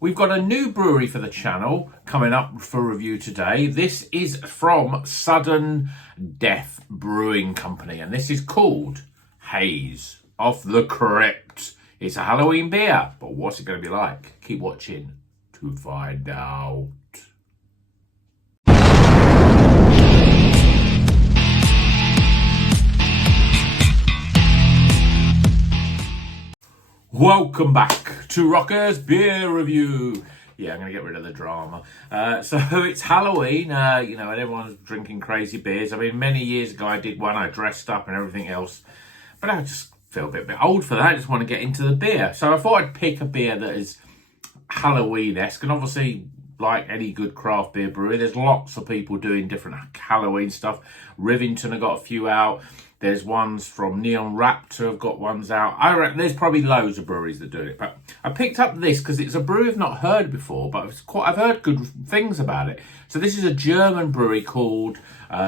We've got a new brewery for the channel coming up for review today. This is from Sudden Death Brewing Company, and this is called Haze of the Crypt. It's a Halloween beer, but what's it going to be like? Keep watching to find out. Welcome back to Rocker's Beer Review. Yeah, I'm going to get rid of the drama. So it's Halloween, and everyone's drinking crazy beers. I mean, many years ago I did one, I dressed up and everything else. But I just feel a bit old for that. I just want to get into the beer. So I thought I'd pick a beer that is Halloween-esque. And obviously, like any good craft beer brewery, there's lots of people doing different Halloween stuff. Rivington have got a few out. There's ones from Neon Raptor have got ones out. I reckon there's probably loads of breweries that do it. But I picked up this because it's a brewery I've not heard before, but I've heard good things about it. So this is a German brewery called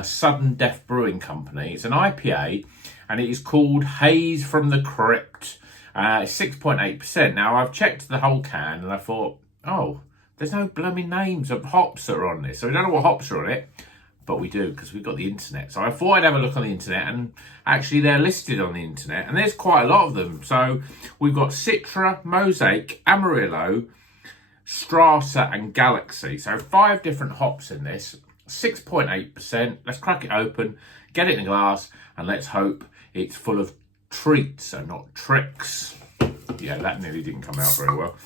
Sudden Death Brewing Company. It's an IPA, and it is called Haze from the Crypt. It's 6.8%. Now, I've checked the whole can, and I thought, oh, there's no blooming names of hops that are on this. So we don't know what hops are on it. But we do, because we've got the internet. So I thought I'd have a look on the internet, and actually they're listed on the internet, and there's quite a lot of them. So we've got Citra, Mosaic, Amarillo, Strata, and Galaxy. So 5 different hops in this, 6.8%. Let's crack it open, get it in a glass, and let's hope it's full of treats and not tricks. Yeah, that nearly didn't come out very well.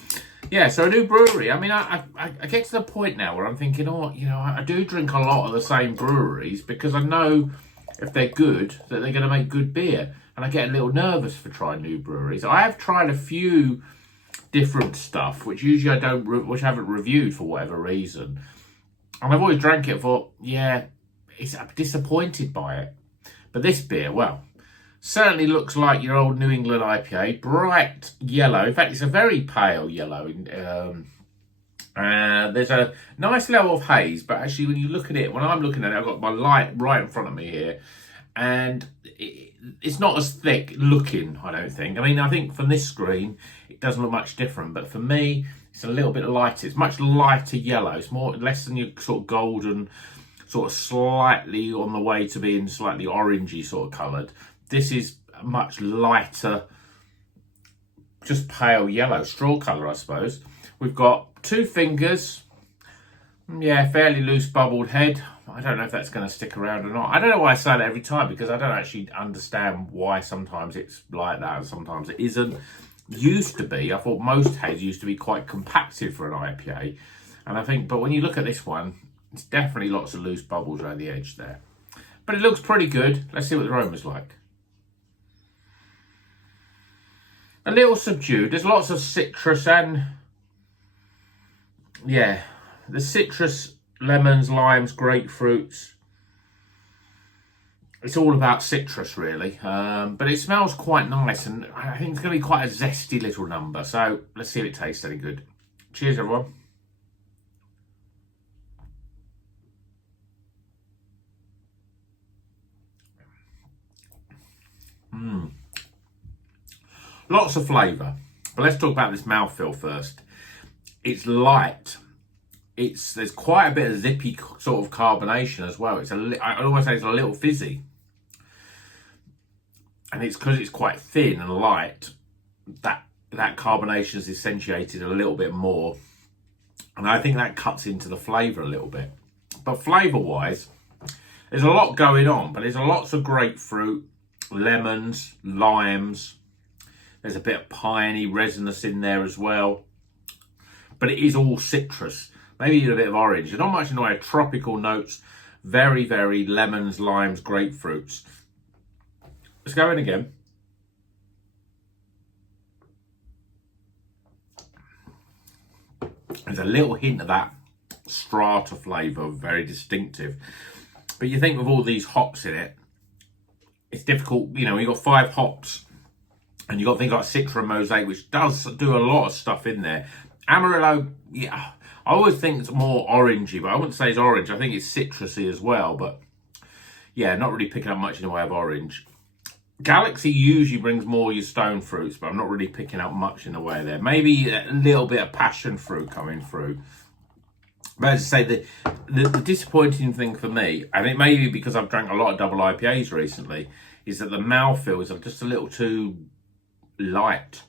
Yeah, so a new brewery. I mean, I get to the point now where I'm thinking, I do drink a lot of the same breweries because I know if they're good, that they're going to make good beer. And I get a little nervous for trying new breweries. I have tried a few different stuff, which usually I haven't reviewed for whatever reason. And I've always drank it for, I'm disappointed by it. But this beer, well, certainly looks like your old New England IPA, bright yellow. In fact, it's a very pale yellow. There's a nice level of haze, but actually when you look at it, when I'm looking at it, I've got my light right in front of me here, and it's not as thick looking, I don't think. I mean, I think from this screen, it doesn't look much different, but for me, it's a little bit lighter. It's much lighter yellow. It's less than your sort of golden, sort of slightly on the way to being slightly orangey sort of coloured. This is a much lighter, just pale yellow, straw colour, I suppose. We've got 2 fingers. Yeah, fairly loose bubbled head. I don't know if that's going to stick around or not. I don't know why I say that every time, because I don't actually understand why sometimes it's like that and sometimes it isn't. Used to be, I thought most heads used to be quite compacted for an IPA. And I think, but when you look at this one, it's definitely lots of loose bubbles around the edge there. But it looks pretty good. Let's see what the aroma's like. A little subdued. There's lots of citrus and, yeah, the citrus, lemons, limes, grapefruits. It's all about citrus, really. But it smells quite nice, and I think it's going to be quite a zesty little number. So let's see if it tastes any good. Cheers, everyone. Lots of flavour, but let's talk about this mouthfeel first. It's light. There's quite a bit of zippy sort of carbonation as well. I always say it's a little fizzy, and it's because it's quite thin and light. That carbonation is accentuated a little bit more, and I think that cuts into the flavour a little bit. But flavour-wise, there's a lot going on, but there's lots of grapefruit, lemons, limes. There's a bit of piney resinous in there as well. But it is all citrus. Maybe even a bit of orange. There's not much in the way of tropical notes. Very, very lemons, limes, grapefruits. Let's go in again. There's a little hint of that strata flavour, very distinctive. But you think with all these hops in it, it's difficult. You've got 5 hops. And you've got things like Citra, Mosaic, which does do a lot of stuff in there. Amarillo, yeah, I always think it's more orangey, but I wouldn't say it's orange. I think it's citrusy as well, but yeah, not really picking up much in the way of orange. Galaxy usually brings more of your stone fruits, but I'm not really picking up much in the way there. Maybe a little bit of passion fruit coming through. But as I say, the disappointing thing for me, and it may be because I've drank a lot of double IPAs recently, is that the mouthfeels are just a little too light.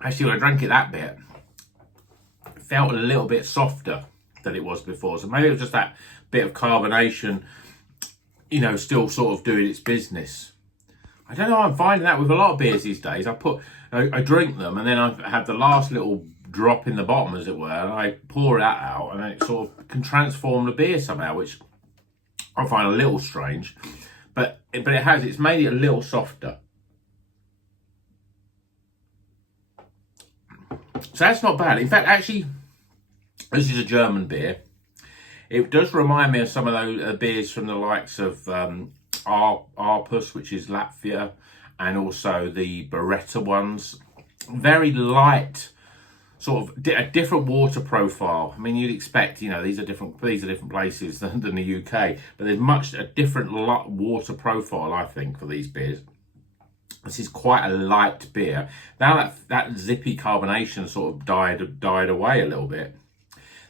Actually, when I drank it that bit, it felt a little bit softer than it was before. So maybe it was just that bit of carbonation, you know, still sort of doing its business. I don't know, I'm finding that with a lot of beers these days. I drink them and then I have the last little drop in the bottom, as it were, and I pour that out and then it sort of can transform the beer somehow, which I find a little strange. But it's made it a little softer. So that's not bad. In fact, actually, this is a German beer. It does remind me of some of those beers from the likes of Arpus, which is Latvia, and also the Beretta ones. Very light, sort of a different water profile. I mean, you'd expect, you know, these are different places than the UK, but there's a different water profile, I think, for these beers. This is quite a light beer. Now that zippy carbonation sort of died away a little bit.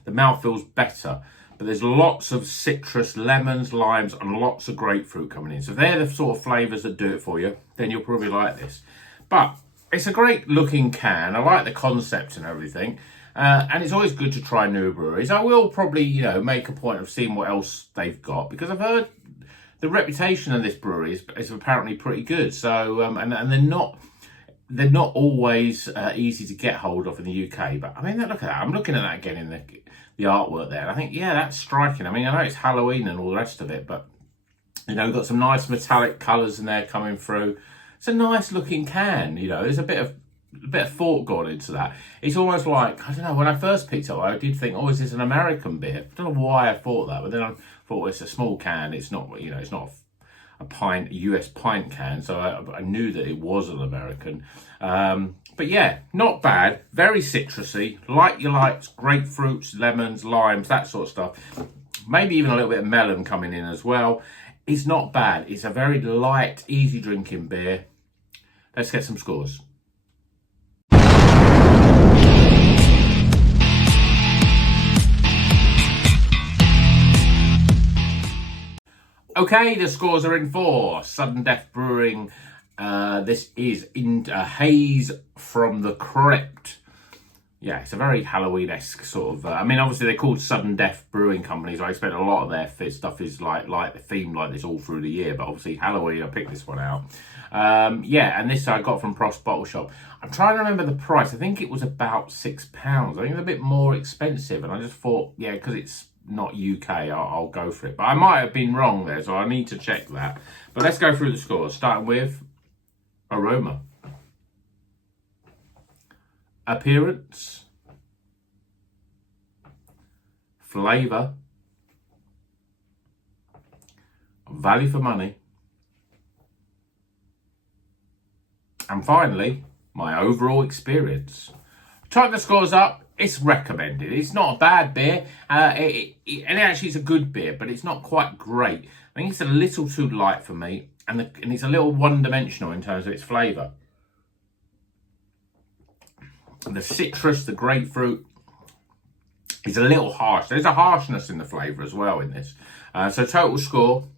The mouth feels better, but there's lots of citrus, lemons, limes, and lots of grapefruit coming in. So if they're the sort of flavours that do it for you, then you'll probably like this. But it's a great looking can. I like the concept and everything. And it's always good to try new breweries. I will probably, you know, make a point of seeing what else they've got, because I've heard the reputation of this brewery is apparently pretty good. So, and they're not always easy to get hold of in the UK. But I mean, look at that. I'm looking at that again in the artwork there. And I think, yeah, that's striking. I mean, I know it's Halloween and all the rest of it, but, you know, we've got some nice metallic colours in there coming through. It's a nice looking can, you know. There's a bit of thought gone into that. It's almost like, I don't know, when I first picked it up, I did think, oh, is this an American beer? I don't know why I thought that, but then I thought, well, it's a small can. It's not, you know, it's not a US pint can, so I knew that it was an American. But yeah, not bad. Very citrusy, like you likes, grapefruits, lemons, limes, that sort of stuff. Maybe even a little bit of melon coming in as well. It's not bad. It's a very light, easy drinking beer. Let's get some scores. Okay, the scores are in for Sudden Death Brewing. This is in Haze from the Crypt. Yeah, it's a very Halloween-esque sort of... I mean, obviously they're called Sudden Death Brewing Company, so I expect a lot of their stuff is like the theme like this all through the year. But obviously Halloween, I picked this one out. Yeah, and this I got from Prost Bottle Shop. I'm trying to remember the price. I think it was about £6. I think it's a bit more expensive, and I just thought, yeah, because it's not UK, I'll go for it. But I might have been wrong there, so I need to check that. But let's go through the scores, starting with aroma, appearance, flavour, value for money, and finally, my overall experience. Type the scores up. It's recommended. It's not a bad beer, and actually it's a good beer, but it's not quite great. I think it's a little too light for me, and it's a little one-dimensional in terms of its flavour. The citrus, the grapefruit is a little harsh. There's a harshness in the flavour as well in this. So total score,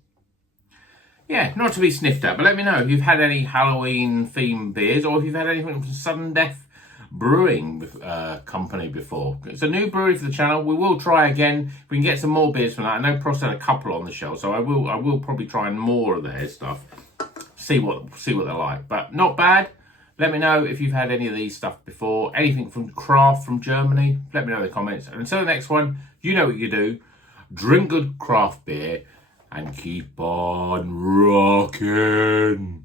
yeah, not to be sniffed at, but let me know if you've had any Halloween-themed beers, or if you've had anything from Sudden Death Brewing Company before. It's a new brewery for the channel. We will try again. If we can get some more beers from that. I know Prost had a couple on the shelf, so I will probably try more of their stuff. See what they're like. But not bad. Let me know if you've had any of these stuff before. Anything from craft from Germany. Let me know in the comments. And until the next one, you know what you do. Drink good craft beer and keep on rocking.